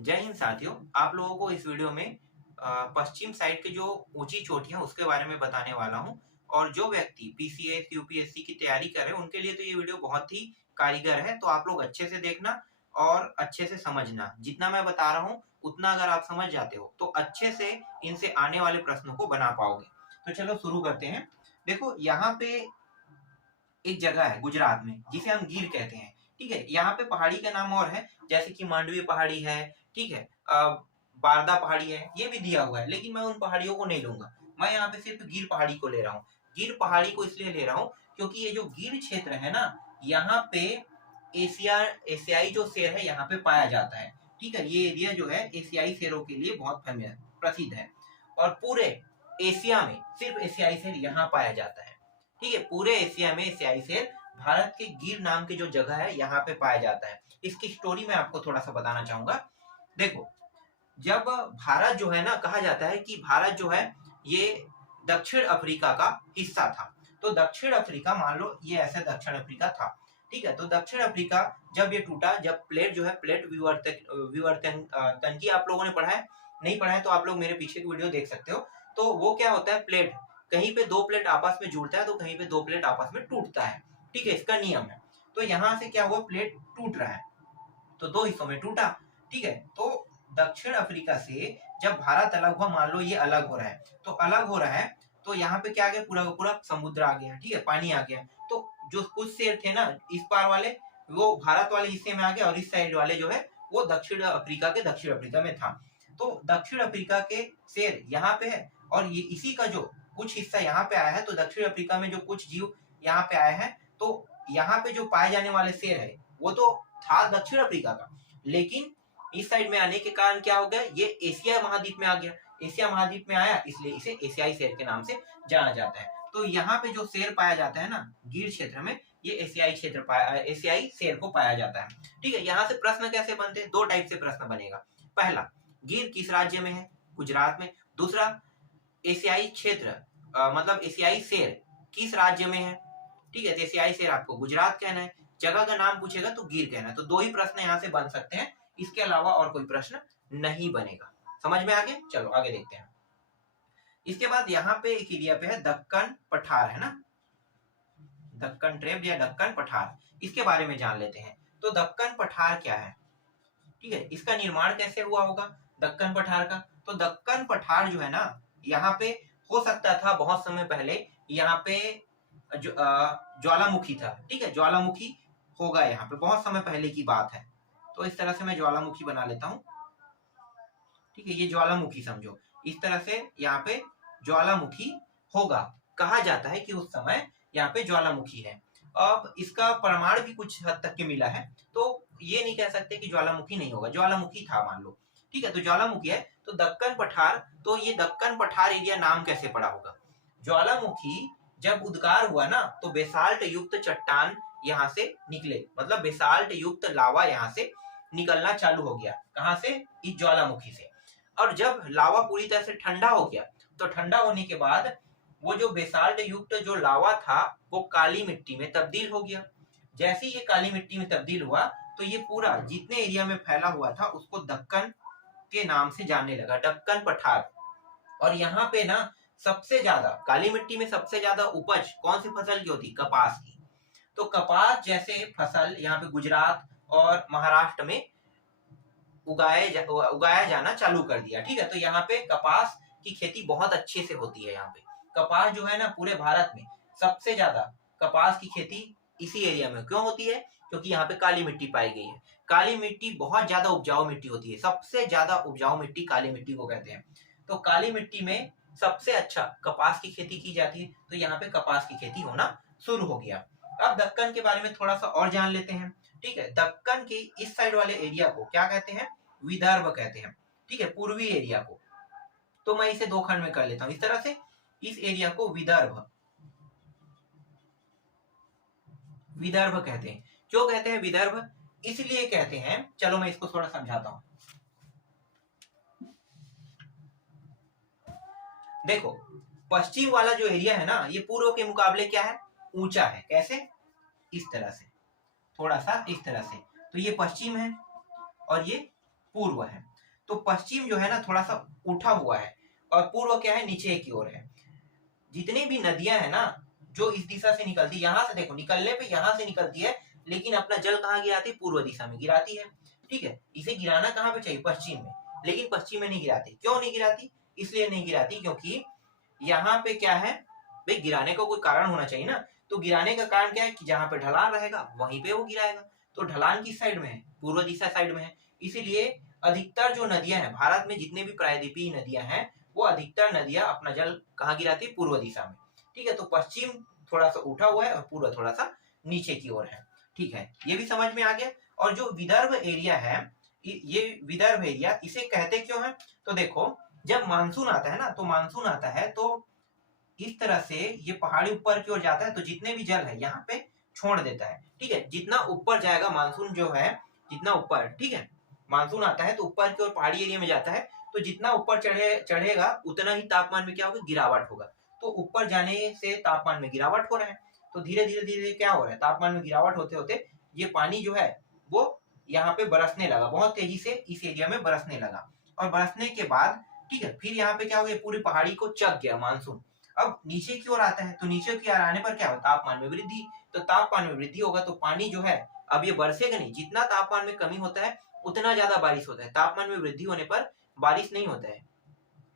जय हिंद साथियों। आप लोगों को इस वीडियो में पश्चिम साइड के जो ऊंची चोटियां उसके बारे में बताने वाला हूं। और जो व्यक्ति पीसीएस यूपीएससी की तैयारी कर रहे हैं उनके लिए तो ये वीडियो बहुत ही कारीगर है। तो आप लोग अच्छे से देखना और अच्छे से समझना। जितना मैं बता रहा हूँ उतना अगर आप समझ जाते हो तो अच्छे से इनसे आने वाले प्रश्नों को बना पाओगे। तो चलो शुरू करते हैं। देखो, यहाँ पे एक जगह है गुजरात में जिसे हम गिर कहते हैं। ठीक है, यहाँ पे पहाड़ी का नाम और है, जैसे कि मांडवी पहाड़ी है। ठीक है, बारदा पहाड़ी है, ये भी दिया हुआ है, लेकिन मैं उन पहाड़ियों को नहीं लूंगा। मैं यहाँ पे सिर्फ गिर पहाड़ी को ले रहा हूँ। गिर पहाड़ी को इसलिए ले रहा हूँ क्योंकि ये जो गिर क्षेत्र है ना, यहाँ पे एशियाई जो शेर है यहाँ पे पाया जाता है। ठीक है, ये एरिया जो है एशियाई शेरों के लिए बहुत फेमस प्रसिद्ध है। और पूरे एशिया में सिर्फ एशियाई शेर यहाँ पाया जाता है। ठीक है, पूरे एशिया में एशियाई शेर भारत के गिर नाम की जो जगह है यहाँ पे पाया जाता है। इसकी स्टोरी मैं आपको थोड़ा सा बताना चाहूंगा। देखो, जब भारत जो है ना, कहा जाता है कि भारत जो है ये दक्षिण अफ्रीका का हिस्सा था। तो दक्षिण अफ्रीका, मान लो ये ऐसे दक्षिण अफ्रीका था। ठीक है, तो दक्षिण अफ्रीका जब ये टूटा, जब प्लेट जो है, प्लेट विवर्तन तनकी आप लोगों ने पढ़ा है, नहीं पढ़ा है तो आप लोग मेरे पीछे की वीडियो देख सकते हो। तो वो क्या होता है, प्लेट कहीं पे दो प्लेट आपस में जुड़ता है तो कहीं पे दो प्लेट आपस में टूटता है। ठीक है, इसका नियम है। तो यहाँ से क्या हुआ, प्लेट टूट रहा है तो दो हिस्सों में टूटा। ठीक है, तो दक्षिण अफ्रीका से जब भारत अलग हुआ, मान लो ये अलग हो रहा है, तो अलग हो रहा है तो यहाँ पे क्या आ गया, पूरा का पूरा समुद्र आ गया। ठीक है, पानी आ गया। तो जो कुछ शेर थे ना इस पार वाले, वो भारत वाले हिस्से में आ गए, और इस साइड वाले जो है वो दक्षिण अफ्रीका के दक्षिण अफ्रीका में था। तो दक्षिण अफ्रीका के शेर यहाँ पे है, और ये इसी का जो कुछ हिस्सा यहाँ पे आया है। तो दक्षिण अफ्रीका में जो कुछ जीव यहाँ पे आए हैं, तो यहाँ पे जो पाए जाने वाले शेर है वो तो था दक्षिण अफ्रीका का, लेकिन इस साइड में आने के कारण क्या हो गया, ये एशिया महाद्वीप में आ गया। एशिया महाद्वीप में आया, इसलिए इसे एशियाई शेर के नाम से जाना जाता है। तो यहाँ पे जो शेर पाया जाता है ना गिर क्षेत्र में, ये एशियाई शेर को पाया जाता है। ठीक है, यहाँ से प्रश्न कैसे बनते हैं, दो टाइप से प्रश्न बनेगा। पहला, गिर किस राज्य में है, गुजरात में। दूसरा, एशियाई क्षेत्र मतलब एशियाई शेर किस राज्य में है। ठीक है, तो एशियाई शेर आपको गुजरात कहना है, जगह का नाम पूछेगा तो गिर कहना है। तो दो ही प्रश्न यहाँ से बन सकते हैं, इसके अलावा और कोई प्रश्न नहीं बनेगा। समझ में आ गया? चलो आगे देखते हैं। इसके बाद यहाँ पे एक एरिया पे है दक्कन पठार, है ना, दक्कन ट्रेप या दक्कन पठार। इसके बारे में जान लेते हैं। तो दक्कन पठार क्या है, ठीक है, इसका निर्माण कैसे हुआ होगा दक्कन पठार का। तो दक्कन पठार जो है ना, यहाँ पे हो सकता था बहुत समय पहले यहाँ पे ज्वालामुखी था। ठीक है, ज्वालामुखी होगा, यहाँ पे बहुत समय पहले की बात है। तो इस तरह से मैं ज्वालामुखी बना लेता हूँ। ठीक है, ये ज्वालामुखी समझो, इस तरह से यहाँ पे ज्वालामुखी होगा। कहा जाता है कि उस समय यहाँ पे ज्वालामुखी है। अब इसका प्रमाण भी कुछ हद तक के मिला है, तो ये नहीं कह सकते कि ज्वालामुखी नहीं होगा, ज्वालामुखी था मान लो। ठीक है, तो ज्वालामुखी है। तो दक्कन पठार, तो ये दक्कन पठार एरिया नाम कैसे पड़ा होगा, ज्वालामुखी जब उद्गार हुआ ना तो बेसाल्ट युक्त चट्टान यहाँ से निकले, मतलब बेसाल्ट युक्त लावा यहाँ से निकलना चालू हो गया। कहाँ से, इस ज्वालामुखी से। और जब लावा पूरी तरह से ठंडा हो गया, तो ठंडा होने के बाद वो जो बेसाल्ट युक्त जो लावा था वो काली मिट्टी में तब्दील हो गया। जैसे ये काली मिट्टी में तब्दील हुआ तो ये पूरा जितने एरिया में फैला हुआ था उसको दक्कन के नाम से जानने लगा, दक्कन पठार। और यहाँ पे ना सबसे ज्यादा काली मिट्टी में सबसे ज्यादा उपज कौन सी फसल की होती, कपास की। तो कपास जैसे फसल यहाँ पे गुजरात और महाराष्ट्र में उगाया जाना चालू कर दिया। ठीक है, तो यहाँ पे कपास की खेती बहुत अच्छे से होती है। यहाँ पे कपास जो है ना, पूरे भारत में सबसे ज्यादा कपास की खेती इसी एरिया में क्यों होती है, क्योंकि यहाँ पे काली मिट्टी पाई गई है। काली मिट्टी बहुत ज्यादा उपजाऊ मिट्टी होती है, सबसे ज्यादा उपजाऊ मिट्टी काली मिट्टी को कहते हैं। तो काली मिट्टी में सबसे अच्छा कपास की खेती की जाती है, तो यहाँ पे कपास की खेती होना शुरू हो गया। अब दक्कन के बारे में थोड़ा सा और जान लेते हैं। ठीक है, दक्कन के इस साइड वाले एरिया को क्या कहते हैं, विदर्भ कहते हैं। ठीक है, पूर्वी एरिया को। तो मैं इसे दो खंड में कर लेता हूं इस तरह से, इस एरिया को विदर्भ कहते हैं। क्यों कहते हैं विदर्भ, इसलिए कहते हैं, चलो मैं इसको थोड़ा समझाता हूं। देखो, पश्चिम वाला जो एरिया है ना, ये पूर्व के मुकाबले क्या है, ऊंचा है। कैसे, इस तरह से, थोड़ा सा इस तरह से। तो ये पश्चिम है और ये पूर्व है। तो पश्चिम जो है ना थोड़ा सा उठा हुआ है और पूर्व क्या है, नीचे की ओर है। जितनी भी नदियां है ना जो इस दिशा से निकलती है, यहाँ से देखो निकलने पे यहाँ से निकलती है, लेकिन अपना जल कहाँ गिराती है, पूर्व दिशा में गिराती है। ठीक है, इसे गिराना कहाँ पे चाहिए, पश्चिम में, लेकिन पश्चिम में नहीं गिराती। क्यों नहीं गिराती, इसलिए नहीं गिराती क्योंकि यहाँ पे क्या है भाई, गिराने का कोई कारण होना चाहिए ना। तो गिराने का कारण क्या है कि जहाँ पे ढलान रहेगा वहीं पे वो गिराएगा। तो ढलान किस साइड में है, पूर्व दिशा साइड में है। इसीलिए अधिकतर जो नदियां हैं भारत में, जितने भी प्रायद्वीपीय नदियां हैं, वो अधिकतर नदियां अपना जल कहाँ गिराती है, पूर्व दिशा में। ठीक है, तो पश्चिम थोड़ा सा उठा हुआ है और पूर्व थोड़ा सा नीचे की ओर है। ठीक है, ये भी समझ में आ गया। और जो विदर्भ एरिया है, ये विदर्भ एरिया इसे कहते क्यों है, तो देखो जब मानसून आता है ना, तो मानसून आता है तो इस तरह से ये पहाड़ी ऊपर की ओर जाता है, तो जितने भी जल है यहाँ पे छोड़ देता है। ठीक है, जितना ऊपर जाएगा मानसून जो है, जितना ऊपर, ठीक है, मानसून आता है तो ऊपर की ओर पहाड़ी एरिया में जाता है, तो जितना ऊपर चढ़ेगा उतना ही तापमान में क्या होगा, गिरावट होगा। तो ऊपर जाने से तापमान में गिरावट हो रहा है, तो धीरे धीरे धीरे क्या हो रहा है, तापमान में गिरावट होते होते ये पानी जो है वो यहाँ पे बरसने लगा, बहुत तेजी से इस एरिया में बरसने लगा। और बरसने के बाद ठीक है, फिर यहाँ पे क्या हो गया, पूरी पहाड़ी को चक गया मानसून। अब नीचे की ओर आता है, तो नीचे की ओर आने पर क्या होगा, तापमान में वृद्धि। तो तापमान में वृद्धि होगा तो पानी जो है अब ये बरसेगा नहीं। जितना तापमान में कमी होता है उतना ज्यादा बारिश होता है, तापमान में वृद्धि होने पर बारिश नहीं होता है।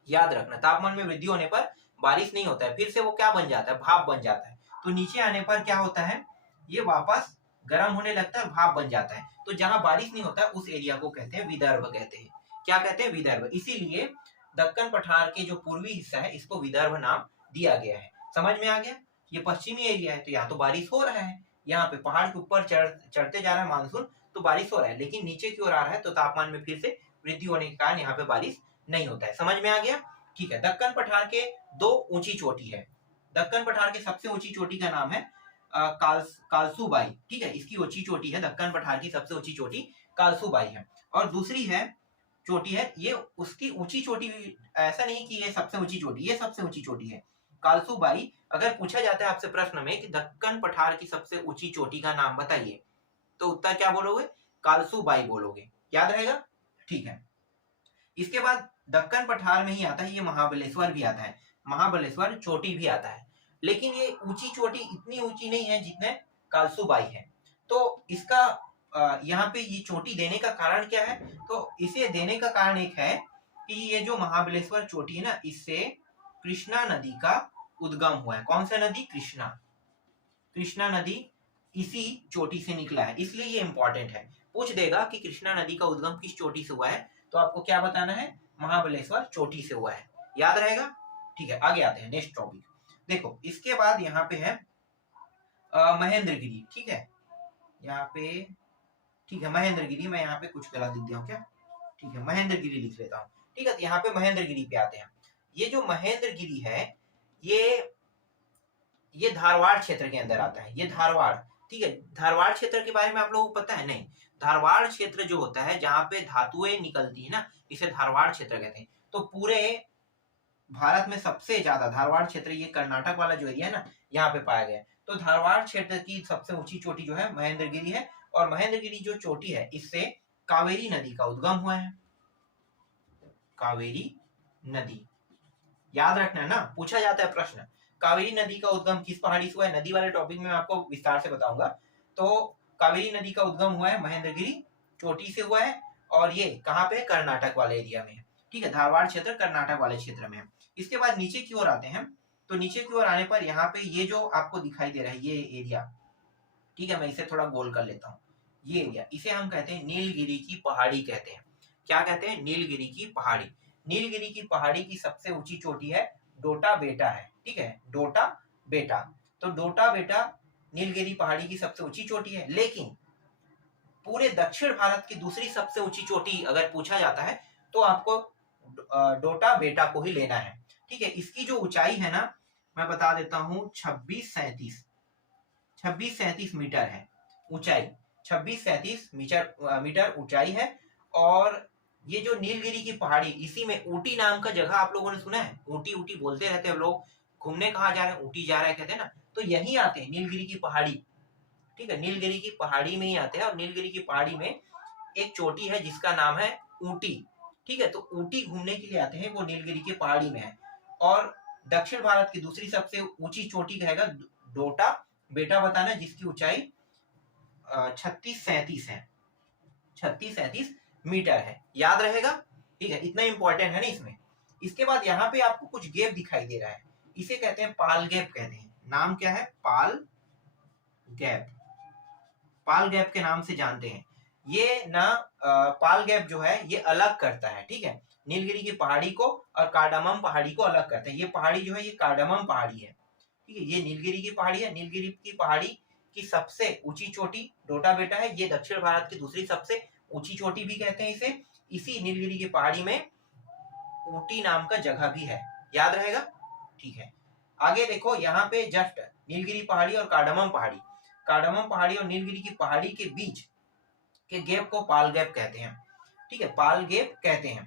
याद रखना, तापमान में वृद्धि होने पर बारिश नहीं होता है, फिर से वो क्या बन जाता है, भाप बन जाता है। तो नीचे आने पर क्या होता है, ये वापस गर्म होने लगता है, भाप बन जाता है। तो जहां बारिश नहीं होता है उस एरिया को कहते हैं विदर्भ कहते हैं। क्या कहते हैं, विदर्भ। इसीलिए दक्कन पठार के जो पूर्वी हिस्सा है इसको विदर्भ नाम दिया गया है। समझ में आ गया, ये पश्चिमी एरिया है तो यहाँ तो बारिश हो रहा है, यहाँ पे पहाड़ के ऊपर चढ़ते जा रहा है मानसून, तो बारिश हो रहा है, लेकिन नीचे की ओर आ रहा है तो तापमान में फिर से वृद्धि होने के कारण यहाँ पे बारिश नहीं होता है। समझ में आ गया। ठीक है, दक्कन पठार के दो ऊंची चोटी है। दक्कन पठार की सबसे ऊंची चोटी का नाम है कालसूबाई। ठीक है, इसकी ऊंची चोटी है, दक्कन पठार की सबसे ऊंची चोटी कालसूबाई है। और दूसरी है चोटी है, ये उसकी ऊंची चोटी, ऐसा नहीं कि ये सबसे ऊंची चोटी, ये सबसे ऊंची चोटी है कालसूबाई। अगर पूछा जाता है आपसे प्रश्न में कि दक्कन पठार की सबसे ऊंची चोटी का नाम बताइए, तो उत्तर क्या बोलोगे, कालसूबाई बोलोगे। याद रहेगा। ठीक है, इसके बाद दक्कन पठार में ही आता है ये महाबलेश्वर भी आता है, महाबलेश्वर चोटी भी आता है। लेकिन ये ऊंची चोटी इतनी ऊंची नहीं है जितने कालसूबाई है। तो इसका यहाँ पे ये चोटी देने का कारण क्या है, तो इसे देने का कारण एक है कि ये जो महाबलेश्वर चोटी है ना, इससे कृष्णा नदी का उद्गम हुआ है। कौन सा नदी, कृष्णा, कृष्णा नदी इसी चोटी से निकला है, इसलिए ये इंपॉर्टेंट है। पूछ देगा कि कृष्णा नदी का उद्गम किस चोटी से हुआ है, तो आपको क्या बताना है, महाबलेश्वर चोटी से हुआ है। याद रहेगा। ठीक है, आगे आते हैं नेक्स्ट टॉपिक। देखो इसके बाद यहाँ पे है महेंद्रगिरी। ठीक है, यहाँ पे ठीक है महेंद्रगिरी, मैं यहाँ पे कुछ गलत लिख दिया हूँ क्या, ठीक है महेंद्रगिरी लिख लेता हूँ। ठीक है, तो यहाँ पे महेंद्रगिरी पे आते हैं। ये जो महेंद्रगिरी है ये धारवाड़ क्षेत्र के अंदर आता है, ये धारवाड़। ठीक है, धारवाड़ क्षेत्र के बारे में आप लोगों को पता है, नहीं। धारवाड़ क्षेत्र जो होता है जहाँ पे धातुएं निकलती है ना, इसे धारवाड़ क्षेत्र कहते हैं। तो पूरे भारत में सबसे ज्यादा धारवाड़ क्षेत्र, ये कर्नाटक वाला जो एरिया है ना, यहाँ पे पाया गया है। तो धारवाड़ क्षेत्र की सबसे ऊंची चोटी जो है महेंद्रगिरी है, और महेंद्रगिरी जो चोटी है इससे कावेरी नदी का उद्गम हुआ है। कावेरी नदी, याद रखना है ना, पूछा जाता है प्रश्न। कावेरी नदी का उद्गम किस पहाड़ी से हुआ है, नदी वाले टॉपिक में मैं आपको विस्तार से बताऊंगा। तो कावेरी नदी का उद्गम हुआ है महेंद्रगिरी चोटी से हुआ है, और ये कहाँ पे, कर्नाटक वाले एरिया में। ठीक है, धारवाड़ क्षेत्र कर्नाटक वाले क्षेत्र में है। इसके बाद नीचे की ओर आते हैं, तो नीचे की ओर आने पर यहाँ पे ये जो आपको दिखाई दे रहा है ये एरिया, ठीक है, मैं इसे थोड़ा गोल कर लेता हूँ। ये एरिया, इसे हम कहते हैं नीलगिरी की पहाड़ी कहते हैं। क्या कहते हैं, नीलगिरी की पहाड़ी। नीलगिरी की पहाड़ी की सबसे ऊंची चोटी है डोटा बेटा है। ठीक है, डोटा बेटा। तो डोटा बेटा नीलगिरी पहाड़ी की सबसे ऊंची चोटी है, लेकिन पूरे दक्षिण भारत की दूसरी सबसे ऊंची चोटी अगर पूछा जाता है तो आपको डोटा बेटा को ही लेना है। ठीक है, इसकी जो ऊंचाई है ना, मैं बता देता हूँ, 2637 मीटर है ऊंचाई, 2637 मीटर ऊंचाई है। और ये जो नीलगिरी की पहाड़ी, इसी में ऊटी नाम का जगह आप लोगों ने सुना है, ऊटी ऊटी बोलते रहते हैं लोग, घूमने कहाँ जा रहे हैं, ऊटी जा रहे हैं कहते हैं ना, तो यही आते हैं नीलगिरी की पहाड़ी। ठीक है, नीलगिरी की पहाड़ी में ही आते हैं, और नीलगिरी की पहाड़ी में एक चोटी है जिसका नाम है ऊटी। ठीक है, तो ऊटी घूमने के लिए आते हैं, वो नीलगिरी की पहाड़ी में है। और दक्षिण भारत की दूसरी सबसे ऊंची चोटी कहेगा डोटा बेटा बताना, जिसकी ऊंचाई 36-37 है, 36-37 मीटर है। याद रहेगा, ठीक है, इतना इंपॉर्टेंट है ना इसमें। इसके बाद यहाँ पे आपको कुछ गैप दिखाई दे रहा है, इसे कहते हैं पाल गैप कहते हैं। नाम क्या है? पाल गैप। पाल गैप के नाम से जानते हैं। ये ना पाल गैप जो है ये अलग करता है, ठीक है, नीलगिरी की पहाड़ी को और कार्डामम पहाड़ी को अलग करता है। ये पहाड़ी जो है ये कार्डामम पहाड़ी है, ठीक है, ये नीलगिरी की पहाड़ी है। नीलगिरी की पहाड़ी की सबसे ऊंची चोटी डोटा बेटा है। ये दक्षिण भारत की दूसरी सबसे ऊंची चोटी भी कहते हैं इसे। इसी नीलगिरी की पहाड़ी में ऊटी नाम का जगह भी है। याद रहेगा, ठीक है। आगे देखो, यहाँ पे जस्ट नीलगिरी पहाड़ी और कार्डामम पहाड़ी, कार्डामम पहाड़ी और नीलगिरी की पहाड़ी के बीच के गैप को पाल गैप कहते हैं, ठीक है, पाल गैप कहते हैं।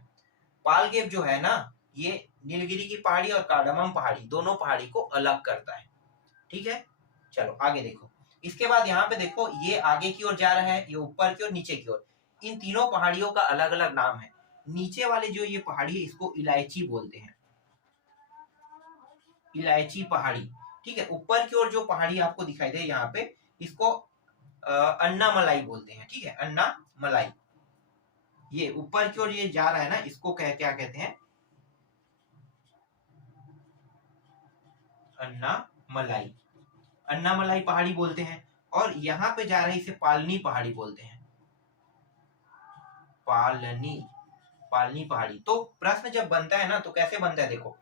पाल गैप जो है ना, ये नीलगिरी की पहाड़ी और कार्डामम पहाड़ी दोनों पहाड़ी को अलग करता है, ठीक है। चलो आगे देखो। इसके बाद यहाँ पे देखो, ये आगे की ओर जा रहा है, ये ऊपर की ओर, नीचे की ओर। इन तीनों पहाड़ियों का अलग अलग नाम है। नीचे वाले जो ये पहाड़ी है इसको इलायची बोलते हैं, इलायची पहाड़ी, ठीक है। ऊपर की ओर जो पहाड़ी आपको दिखाई दे यहाँ पे, इसको अन्ना मलाई बोलते हैं, ठीक है, अन्ना मलाई। ये ऊपर की ओर ये जा रहा है ना, इसको क्या कहते हैं? अन्ना मलाई, अन्ना मलाई पहाड़ी बोलते हैं। और यहाँ पे जा रहे हैं इसे पालनी पहाड़ी बोलते हैं, पालनी, पालनी पहाड़ी। तो प्रश्न जब बनता है ना, तो कैसे बनता है देखो,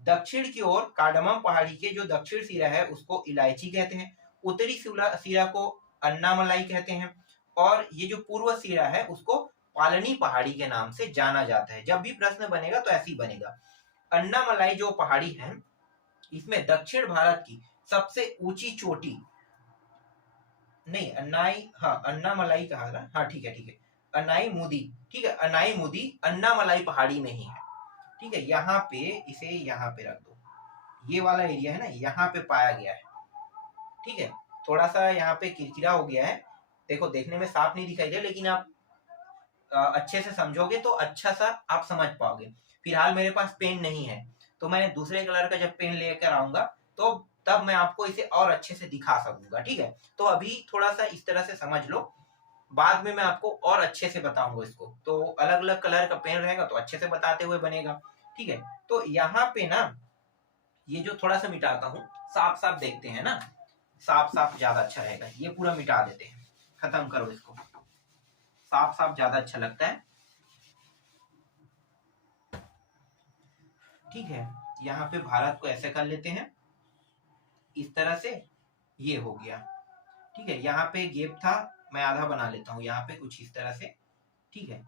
दक्षिण की ओर कार्डामम पहाड़ी के जो दक्षिण सिरा है उसको इलायची कहते हैं, उत्तरी सिरा को अन्नामलाई कहते हैं, और ये जो पूर्व सिरा है उसको पालनी पहाड़ी के नाम से जाना जाता है। जब भी प्रश्न बनेगा तो ऐसे ही बनेगा। अन्नामलाई जो पहाड़ी है, इसमें दक्षिण भारत की सबसे ऊंची चोटी, नहीं अन्नामलाई कहा था, हाँ ठीक है ठीक है, अनाई मुदी, ठीक है, अनाई मुदी अन्नामलाई पहाड़ी में ही है, ठीक है। यहाँ पे इसे यहाँ पे रख दो, ये वाला एरिया है ना, यहाँ पे पाया गया है, ठीक है। थोड़ा सा यहाँ पे किरकिरा हो गया है, देखो देखने में साफ नहीं दिखाई दे, लेकिन आप अच्छे से समझोगे तो अच्छा सा आप समझ पाओगे। फिलहाल मेरे पास पेन नहीं है, तो मैं दूसरे कलर का जब पेन लेकर आऊंगा तो तब मैं आपको इसे और अच्छे से दिखा सकूंगा, ठीक है। तो अभी थोड़ा सा इस तरह से समझ लो, बाद में मैं आपको और अच्छे से बताऊंगा इसको। तो अलग अलग कलर का पेन रहेगा तो अच्छे से बताते हुए बनेगा, ठीक है। तो यहाँ पे ना, ये जो थोड़ा सा मिटाता हूँ, साफ साफ देखते हैं ना, साफ साफ ज्यादा अच्छा रहेगा। ये पूरा मिटा देते हैं, खत्म करो इसको, साफ साफ ज्यादा अच्छा लगता है, ठीक है। यहाँ पे भारत को ऐसे कर लेते हैं, इस तरह से ये हो गया, ठीक है। यहाँ पे गैप था, मैं आधा बना लेता हूँ यहाँ पे कुछ इस तरह से, ठीक है।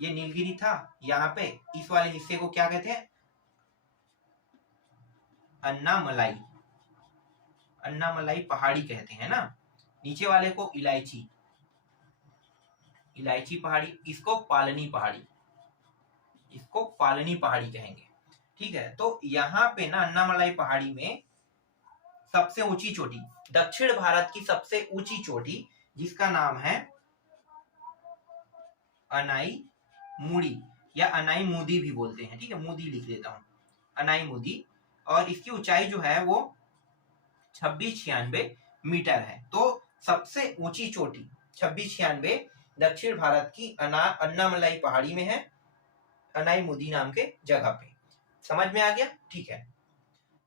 ये नीलगिरी था, यहाँ पे इस वाले हिस्से को क्या कहते हैं? अन्नामलाई, अन्नामलाई पहाड़ी कहते हैं ना। नीचे वाले को इलायची, इलायची पहाड़ी, इसको पालनी पहाड़ी, इसको पालनी पहाड़ी कहेंगे, ठीक है। तो यहाँ पे ना अन्नामलाई पहाड़ी में सबसे ऊंची चोटी, दक्षिण भारत की सबसे ऊंची चोटी, जिसका नाम है अनाई मुड़ी या अनाई मुदी भी बोलते हैं, ठीक है, मुदी लिख देता हूं, अनाई मुदी। और इसकी ऊंचाई जो है वो 2696 मीटर है। तो सबसे ऊंची चोटी 2696 दक्षिण भारत की अन्नामलाई पहाड़ी में है, अनाई मुदी नाम के जगह पे। समझ में आ गया, ठीक है।